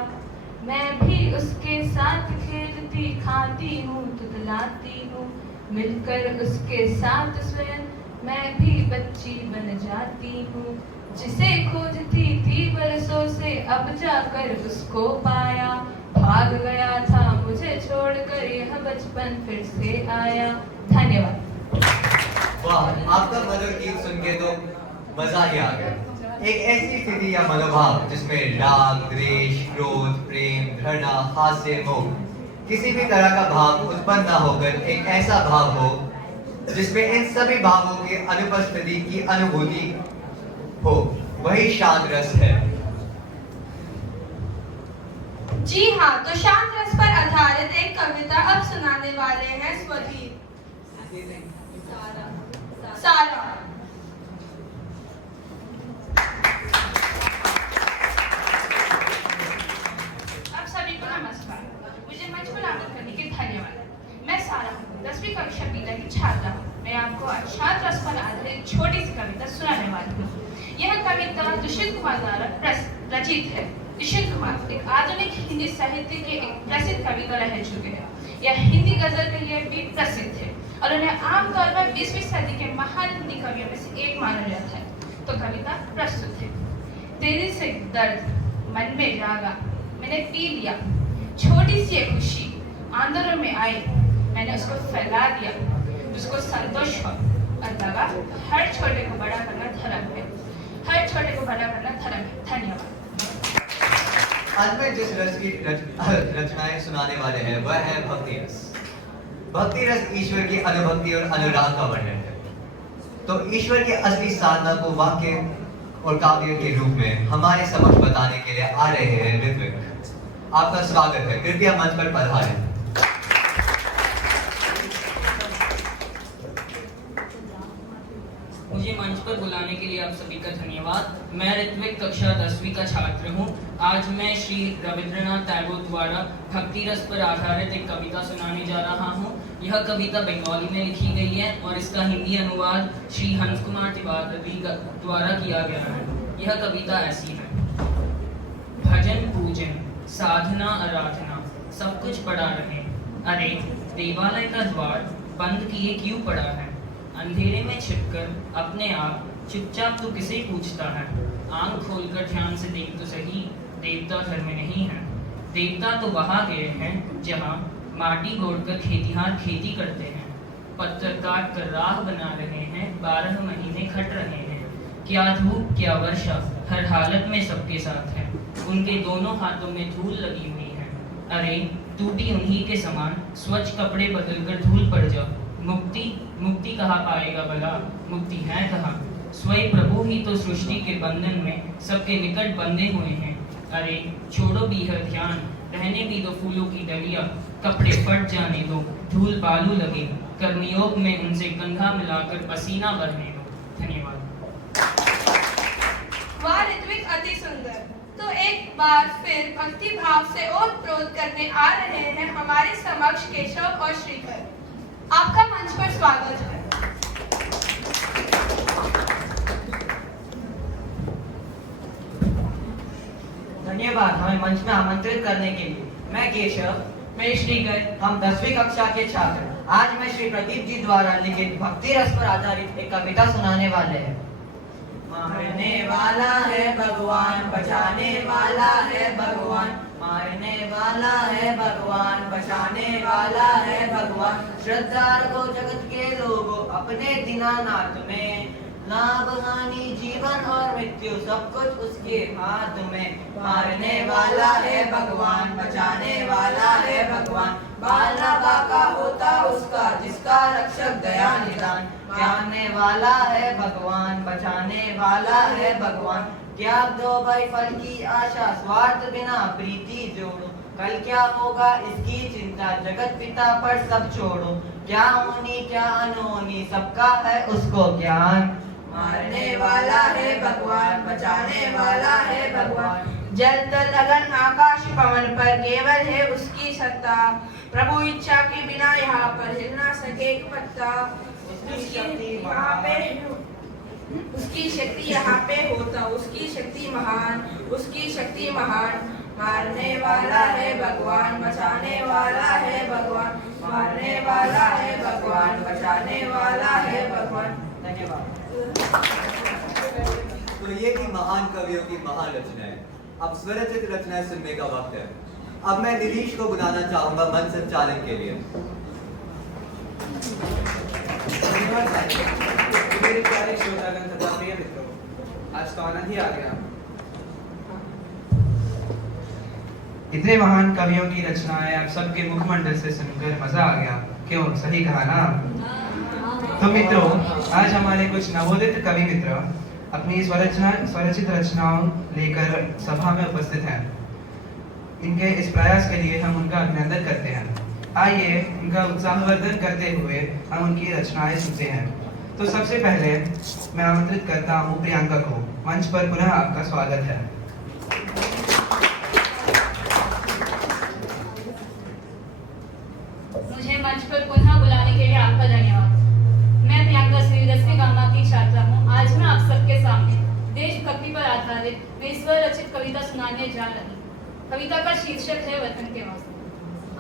मैं भी उसके साथ खेलती खाती हूँ तुतलाती हूँ, मिलकर उसके साथ स्वयं मैं भी बच्ची बन जाती हूँ। जिसे खोजती थी बरसों से अब जाकर उसको पाया, भाग गया था मुझे छोड़कर यह बचपन फिर से आया। धन्यवाद। वाह, आपका मधुर गीत सुन के तो मजा ही आ गया। एक ऐसी स्थिति या मनोभाव जिसमें राग, द्वेष, क्रोध, प्रेम, घृणा, हास्य, मोह, किसी भी तरह का भाव उत्पन्न न होकर एक ऐसा भाव हो जिसमें इन सभी भावों की अनुपस्थिति की अनुभूति हो, वही शांत रस है। जी हाँ, तो शांत रस पर आधारित एक कविता अब सुनाने वाले हैं स्वधीर सारा। आप सभी को नमस्कार। मुझे मंच पर आमंत्रित करने के धन्यवाद। मैं सारा हूँ, 10वीं कक्षा बीटा की छात्रा हूँ। मैं आपको आज शांत रस पर आधारित एक छोटी सी कविता सुनाने वाली हूँ। यह कविता दुष्यंत कुमार द्वारा रचित है। दुष्यंत कुमार एक आधुनिक हिंदी साहित्य के एक प्रसिद्ध कवि रह चुके हैं। यह हिंदी गजल के लिए भी प्रसिद्ध है और उन्हें आमतौर पर 20वीं सदी के महान हिंदी कवियों में से एक माना जाता है। तो कविता प्रस्तुत है। तेरे से दर्द मन में जागा, मैंने पी लिया, छोटी सी एक खुशी आंदोलन में आई, मैंने उसको फैला दिया, उसको संतोष हुआ और लगा हर छोटे को बड़ा करना धर्म है, हर छोटे को बड़ा करना धर्म है। धन्यवाद। आज में जिस रस की रचनाएं सुनाने वाले हैं वह है भक्ति रस। भक्ति रस ईश्वर की अनुभक्ति और अनुराग का वर्णन है। तो ईश्वर की असली साधना को वाक्य और काव्य के रूप में हमारे समक्ष बताने के लिए आ रहे हैं ऋत्विक। आपका स्वागत है, कृपया मंच पर पधारें। मुझे मंच पर बुलाने के लिए आप सभी का धन्यवाद। मैं ऋत्विक कक्षा 10वीं का छात्र हूँ। आज मैं श्री रविंद्रनाथ टैगोर द्वारा भक्ति रस पर आधारित एक कविता सुनाने जा रहा हूँ। यह कविता बंगाली में लिखी गई है और इसका हिंदी अनुवाद श्री हंस कुमार तिवारी द्वारा किया गया है। यह कविता ऐसी है। भजन पूजन साधना आराधना सब कुछ पड़ा रहे, अरे देवालय का द्वार बंद किए क्यों पड़ा है? अंधेरे में छिपकर अपने आप चुपचाप तो किसे पूछता है? आंख खोलकर ध्यान से देख तो सही, देवता घर में नहीं है। देवता तो वहां गए हैं जहां माटी गोड़कर खेतीहार खेती करते हैं, पत्थर काट कर राह बना रहे हैं, 12 महीने खट रहे हैं। क्या धूप क्या वर्षा हर हालत में सबके साथ है, उनके दोनों हाथों में धूल लगी हुई है। अरे टूटी उन्हीं के समान स्वच्छ कपड़े बदलकर धूल पड़ जाओ। मुक्ति कहाँ पाएगा भला? मुक्ति है कहाँ? स्वयं प्रभु ही तो सृष्टि के बंधन में सबके निकट बंधे हुए हैं। अरे छोड़ो भी है ध्यान, रहने भी दो फूलों की डलिया, कपड़े फट जाने दो, धूल बालू लगे, कर्मयोग में उनसे कंधा मिलाकर पसीना बहने दो। धन्यवाद। वाह ऋत्विक, अति सुंदर। तो एक बार फिर भक्ति भाव से ओतप्रोत करने आ रहे हैं हमारे समक्ष केशव और श्रीकर। आपका मंच पर स्वागत है। धन्यवाद हमें मंच में आमंत्रित करने के लिए। मैं केशव, मैं श्रीकर, हम 10वीं कक्षा के छात्र आज मैं श्री प्रदीप जी द्वारा लिखित भक्ति रस पर आधारित एक कविता सुनाने वाले हैं। मारने वाला है भगवान, बचाने वाला है भगवान, मारने वाला है भगवान, बचाने वाला है भगवान। श्रद्धा रखो जगत के लोगों अपने दीनानाथ में, लाभ हानि जीवन और मृत्यु सब कुछ उसके हाथ में। मारने वाला है भगवान, बचाने वाला है भगवान, बालना बाका होता उसका जिसका रक्षक दया निदान। ज्ञानने वाला है भगवान, बचाने वाला है भगवान, त्याग दो भाई फल की आशा, स्वार्थ बिना प्रीति जोड़ो। कल क्या होगा इसकी चिंता, जगत पिता पर सब छोड़ो। क्या होनी क्या अनहोनी सबका है उसको ज्ञान। मारने वाला है भगवान, बचाने वाला है भगवान, जल तल अगन आकाश पवन पर केवल है उसकी सत्ता। प्रभु इच्छा के बिना यहाँ पर हिल ना सके एक पत्ता। उसकी शक्ति वहाँ पे उसकी शक्ति यहाँ पे होता, उसकी शक्ति महान, उसकी शक्ति महान। मारने वाला है भगवान, बचाने वाला है भगवान, मारने वाला है भगवान, बचाने वाला है भगवान। धन्यवाद। तो ये थी महान कवियों की महान रचनाएं। अब स्वरचित रचनाएं सुनने का वक्त है। अब मैं नीलीश को बुलाना चाहूंगा मंच संचालन के लिए। धन्यवाद साहिब। मेरे प्यारे श्रोतागण तथा प्रिय मित्रों, आज तो आनंद ही आ गया। इतने महान कवियों की रचनाएं आप सबके मुखमंडल से सुनकर मजा आ गया। क्यों, सही कहा ना? तो मित्रों, आज हमारे कुछ नवोदित कवि मित्र अपनी स्वरचित रचनाओं लेकर सभा में उपस्थित हैं। इनके इस प्रयास के लिए हम उनका अभिनंदन करते हैं। आइए उनका उत्साहवर्धन करते हुए हम उनकी रचनाएं सुनते हैं। तो सबसे पहले मैं आमंत्रित करता हूँ प्रियंका को। मंच पर पुनः आपका स्वागत है। मुझे मंच पर पुनः बुलाने के लिए आपका धन्यवाद। मैं प्रियंका श्री 10वीं गामा की छात्रा हूँ। आज मैं आप सबके सामने देशभक्ति पर आधारित मेरी स्वरचित कविता सुनाने जा रही हूँ। कविता का शीर्षक है वतन के वास्ते।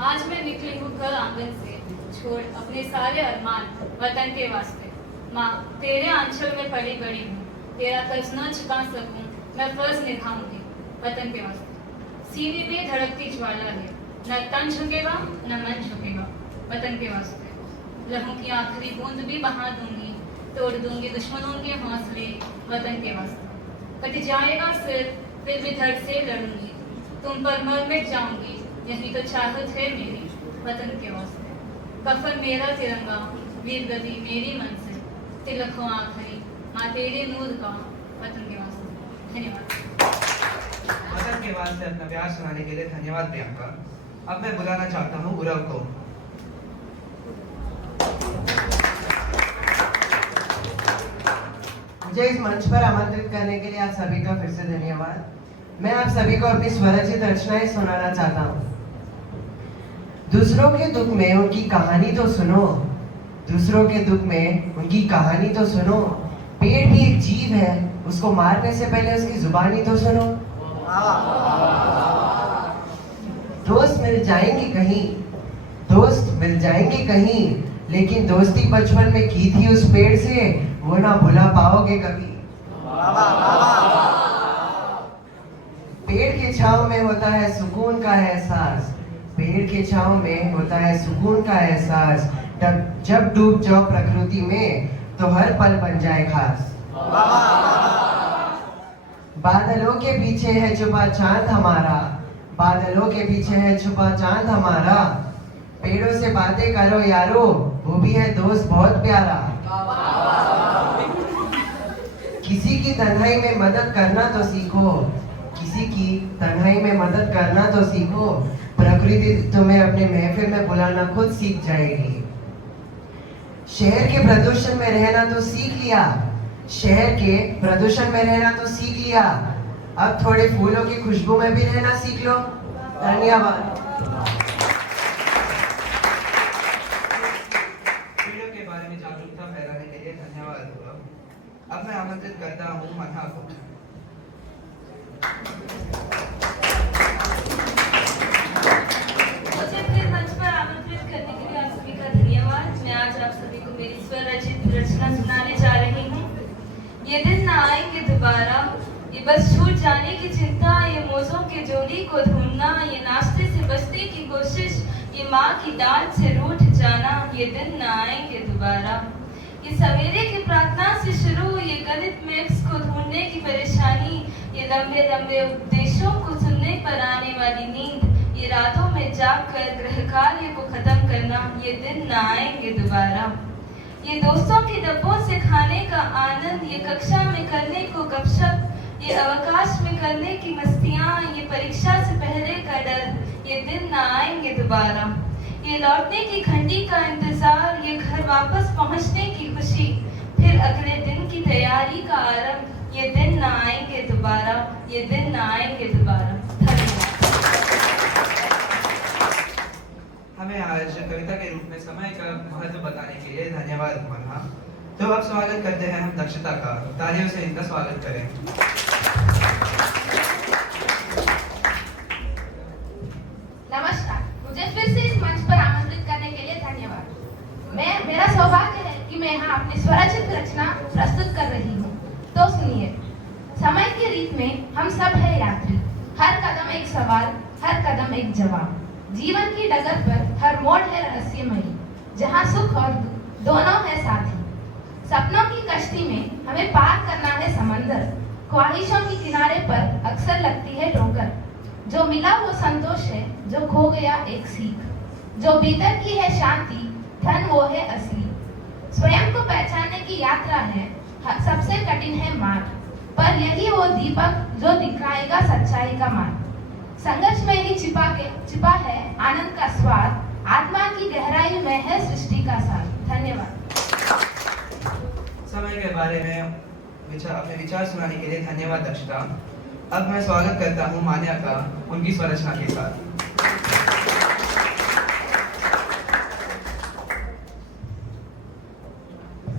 आज मैं निकली हूँ घर आंगन से, छोड़ अपने सारे अरमान वतन के वास्ते। माँ, तेरे आंचल में पली बड़ी हूँ, तेरा कर्ज न चुका सकूँ, मैं फर्ज निभाऊंगी वतन के वास्ते। सीने में धड़कती ज्वाला है, न तन झुकेगा न मन झुकेगा वतन के वास्ते। लहू की आखिरी बूंद भी बहा दूंगी, तोड़ दूंगी दुश्मनों के हौसले वतन के वास्ते। कट जाएगा सिर फिर भी धड़ से लड़ूंगी, तुम पर मर मिट जाऊंगी, यही तो चाहत है मेरी वतन के वास्ते। कफन मेरा तिरंगा, वीर गति मेरी मंजिल, तिलक हो आखिरी माँ तेरे नूर का वतन के वास्ते। धन्यवाद। वतन के वास्ते अपना प्यार सुनाने के लिए धन्यवाद प्रियंका। अब मैं बुलाना चाहता हूँ गुरव को। मुझे इस मंच पर आमंत्रित करने के लिए आप सभी का फिर से धन्यवाद। मैं आप सभी को अपनी स्वरचित रचनाएं सुनाना चाहता हूँ। दूसरों के दुख में उनकी कहानी तो सुनो, दूसरों के दुख में उनकी कहानी तो सुनो। पेड़ भी एक जीव है, उसको मारने से पहले उसकी जुबानी तो सुनो। दोस्त मिल जाएंगे कहीं, दोस्त मिल जाएंगे कहीं, लेकिन दोस्ती बचपन में की थी उस पेड़ से, वो ना भुला पाओगे कभी। पेड़ के छांव में होता है सुकून का एहसास, पेड़ के छांव में होता है सुकून का एहसास। जब डूब जाओ प्रकृति में तो हर पल बन जाए खास। बादलों के पीछे है छुपा चांद हमारा, बादलों के पीछे है छुपा चांद हमारा। पेड़ों से बातें करो यारो, वो भी है दोस्त बहुत प्यारा। किसी की तन्हाई में मदद करना तो सीखो, किसी की तन्हाई में मदद करना तो सीखो। प्रकृति तुम्हें अपने महफिल में बुलाना खुद सीख जाएगी। शहर के प्रदूषण में रहना तो सीख लिया, शहर के प्रदूषण में रहना तो सीख लिया। अब थोड़े फूलों की खुशबू में भी रहना सीख लो। धन्यवाद। पेड़ों के बारे में जागरूकता फैलाने के लिए धन्यवाद। अब मैं आमंत्रित करता हूँ मन्हा को। मुझे फिर मंच पर आमंत्रित करने के लिए आप सभी का धन्यवाद। मैं आज आप सभी को मेरी स्वरचित रचना सुनाने जा रही हूँ। ये दिन ना आएंगे दोबारा, ये बस छूट जाने की चिंता, ये मौजों के जोड़ी को ढूंढना, ये नाश्ते से बचने की कोशिश, ये माँ की डांट से रूठ जाना, ये दिन ना आएंगे दोबारा। ये सवेरे की प्रार्थना से शुरू, ये गणित मैथ्स को ढूंढने की परेशानी, ये लंबे लंबे उपदेशों को सुनने पर आने वाली नींद, ये रातों में जाग कर गृह कार्य को खत्म करना, ये दिन ना आएंगे दोबारा। ये दोस्तों के डब्बों से खाने का आनंद, ये कक्षा में करने को गपशप, ये अवकाश में करने की मस्तियाँ, ये परीक्षा से पहले का डर, ये दिन ना आएंगे दोबारा। ये लौटने की घंटी का इंतजार, ये घर वापस पहुंचने की खुशी, फिर अगले दिन की तैयारी का आरंभ, ये दिन ना आएंगे दोबारा, ये दिन ना आएंगे दोबारा। हमें आज कविता के रूप में समय का महत्व बताने के लिए धन्यवाद मन्हा। तो अब स्वागत करते हैं हम दक्षता का, तालियों से इनका स्वागत करें। नमस्कार, मुझे फिर से इस मंच पर आमंत्रित करने के लिए धन्यवाद। मेरा सौभाग्य है कि मैं यहाँ अपनी स्वरचित रचना प्रस्तुत कर रही हूँ। तो सुनिए। समय की रीत में हम सब है यात्री, हर कदम एक सवाल, हर कदम एक जवाब। जीवन की डगर पर हर मोड़ है रहस्यमयी, जहाँ सुख और दुख दोनों है साथी। सपनों की कश्ती में हमें पार करना है समंदर, ख्वाहिशों के किनारे पर अक्सर लगती है ठोकर। जो मिला वो संतोष है, जो खो गया एक सीख। जो भीतर की है शांति, धन वो है असली। स्वयं को पहचानने की यात्रा है, सबसे कठिन है मार्ग, पर यही वो दीपक जो दिखाएगा सच्चाई का मार्ग। संघर्ष में ही छिपा है आनंद का स्वाद, आत्मा की गहराई में है सृष्टि का सार। धन्यवाद। समय के बारे में अपने विचार सुनाने के लिए धन्यवाद दक्षता। अब मैं स्वागत करता हूँ मान्या का उनकी स्वरचना के साथ।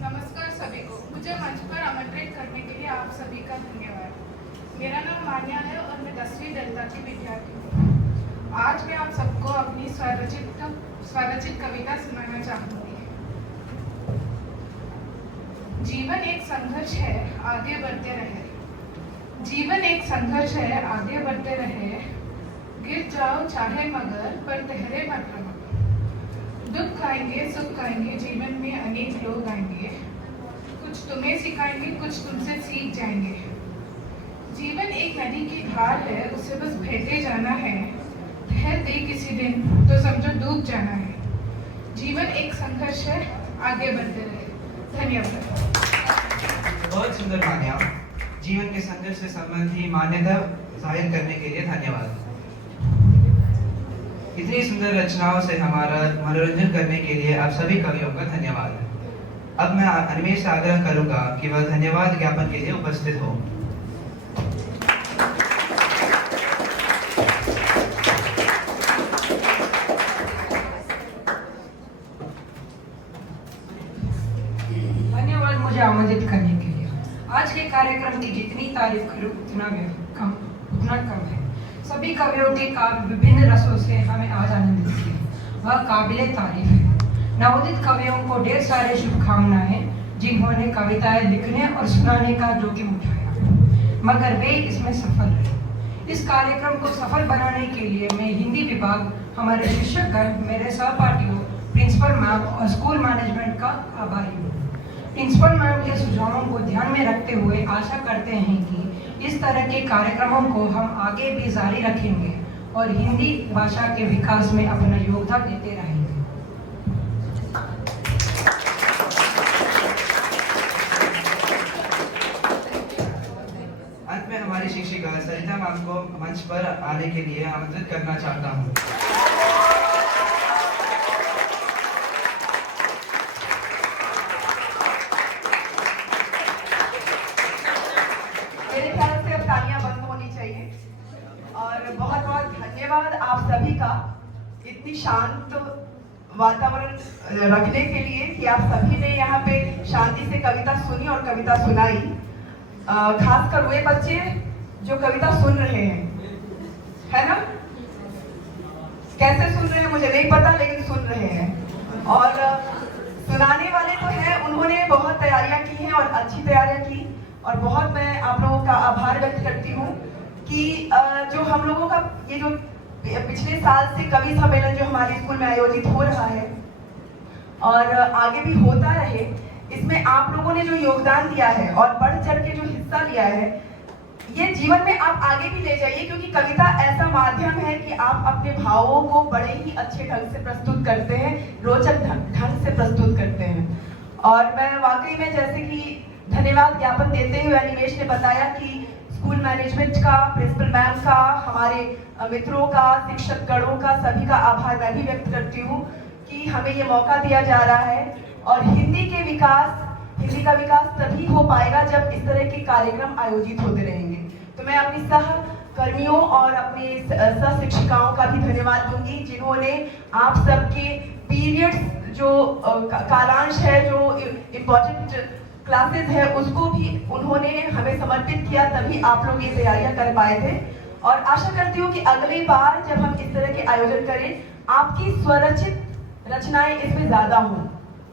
नमस्कार सभी को, मुझे मंच पर आमंत्रित करने के लिए आप सभी का धन्यवाद। मेरा नाम मान्या है और मैं 10वीं दलता की विद्यार्थी हूँ। आज मैं आप सबको अपनी स्वरचित कविता सुनाना चाहूँगी। जीवन एक संघर्ष है, आगे बढ़ते रहे। जीवन एक संघर्ष है, आगे बढ़ते रहे। गिर जाओ चाहे मगर, पर ठहरे मत रहो। दुख आएंगे सुख आएंगे, जीवन में अनेक लोग आएंगे। कुछ तुम्हें सिखाएंगे, कुछ तुमसे सीख जाएंगे। जीवन एक नदी की धार है, उसे बस बहते जाना है। ठहर दे किसी दिन तो समझो डूब जाना है। जीवन एक संघर्ष है, आगे बढ़ते रहे। धन्यवाद। बहुत सुंदर मान्या। जीवन के संघर्ष से संबंधी मान्यता जाहिर करने के लिए धन्यवाद। इतनी सुंदर रचनाओं से हमारा मनोरंजन करने के लिए आप सभी कवियों का धन्यवाद। अब मैं अनिमेश से आग्रह करूंगा कि वह धन्यवाद ज्ञापन के लिए उपस्थित हो। धन्यवाद मुझे आमंत्रित करने के लिए। आज के कार्यक्रम की जितनी तारीफ करूं उतना कम है। सभी कवियों के काव्य विभिन्न रसों से हमें आज आनंदित किया, वह काबिले तारीफ है। नवोदित कवियों को ढेर सारे शुभकामनाएं, जिन्होंने कविताएं लिखने और सुनाने का जोखिम उठाया, मगर वे इसमें सफल रहे। इस कार्यक्रम को सफल बनाने के लिए मैं हिंदी विभाग, हमारे शिक्षकगण, मेरे सहपाठियों, प्रिंसिपल मैम और स्कूल मैनेजमेंट का आभारी हूँ। प्रिंसिपल मैम के सुझावों को ध्यान में रखते हुए आशा करते हैं कि इस तरह के कार्यक्रमों को हम आगे भी जारी रखेंगे और हिंदी भाषा के विकास में अपना योगदान देते रहेंगे। अंत में हमारी शिक्षिका सरिता मैम को मंच पर आने के लिए आमंत्रित करना चाहता हूँ। मेरे ख्याल से अब तालियां बंद होनी चाहिए। और बहुत बहुत धन्यवाद आप सभी का इतनी शांत वातावरण रखने के लिए कि आप सभी ने यहाँ पे शांति से कविता सुनी और कविता सुनाई। खासकर वे बच्चे जो कविता सुन रहे हैं, है ना? कैसे सुन रहे हैं मुझे नहीं पता, लेकिन सुन रहे हैं। और सुनाने वाले तो हैं, उन्होंने बहुत तैयारियां की हैं और अच्छी तैयारियां की। और बहुत मैं आप लोगों का आभार व्यक्त करती हूँ कि जो हम लोगों का ये जो पिछले साल से कवि सम्मेलन जो हमारे स्कूल में आयोजित हो रहा है और आगे भी होता रहे, इसमें आप लोगों ने जो योगदान दिया है और बढ़ चढ़ के जो हिस्सा लिया है, ये जीवन में आप आगे भी ले जाइए, क्योंकि कविता ऐसा माध्यम है कि आप अपने भावों को बड़े ही अच्छे ढंग से प्रस्तुत करते हैं, रोचक ढंग से प्रस्तुत करते हैं। और मैं वाकई में जैसे कि धन्यवाद ज्ञापन देते हुए अनिमेश ने बताया कि स्कूल मैनेजमेंट का, प्रिंसिपल मैम का, हमारे मित्रों का, शिक्षकगणों का, सभी का आभार मैं भी व्यक्त करती हूँ कि हमें ये मौका दिया जा रहा है। और हिंदी का विकास तभी हो पाएगा जब इस तरह के कार्यक्रम आयोजित होते रहेंगे। तो मैं अपनी सहकर्मियों और अपनी सह शिक्षिकाओं का भी धन्यवाद दूंगी, जिन्होंने आप सबके पीरियड्स जो कालांश है, जो इम्पोर्टेंट क्लासेस है, उसको भी उन्होंने हमें समर्पित किया, तभी आप लोग ये तैयारियां कर पाए थे। और आशा करती हूँ कि अगली बार जब हम इस तरह के आयोजन करें, आपकी स्वरचित रचनाएं इसमें ज्यादा हों।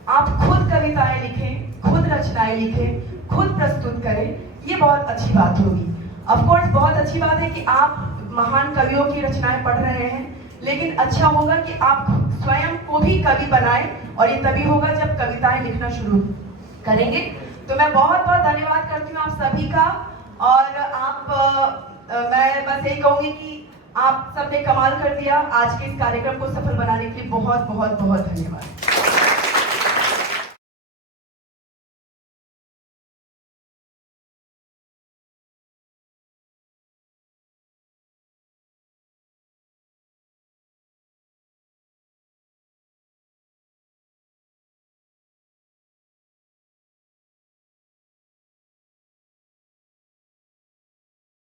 आप खुद कविताएं लिखें, खुद रचनाएं लिखें, खुद प्रस्तुत करें, ये बहुत अच्छी बात होगी। ऑफ कोर्स बहुत अच्छी बात है कि आप महान कवियों की रचनाएं पढ़ रहे हैं, लेकिन अच्छा होगा कि आप स्वयं को भी कवि बनाएं, और ये तभी होगा जब कविताएं लिखना शुरू करेंगे। तो मैं बहुत बहुत धन्यवाद करती हूँ आप सभी का। और मैं बस यही कहूंगी कि आप सबने कमाल कर दिया। आज के इस कार्यक्रम को सफल बनाने के लिए बहुत बहुत बहुत धन्यवाद।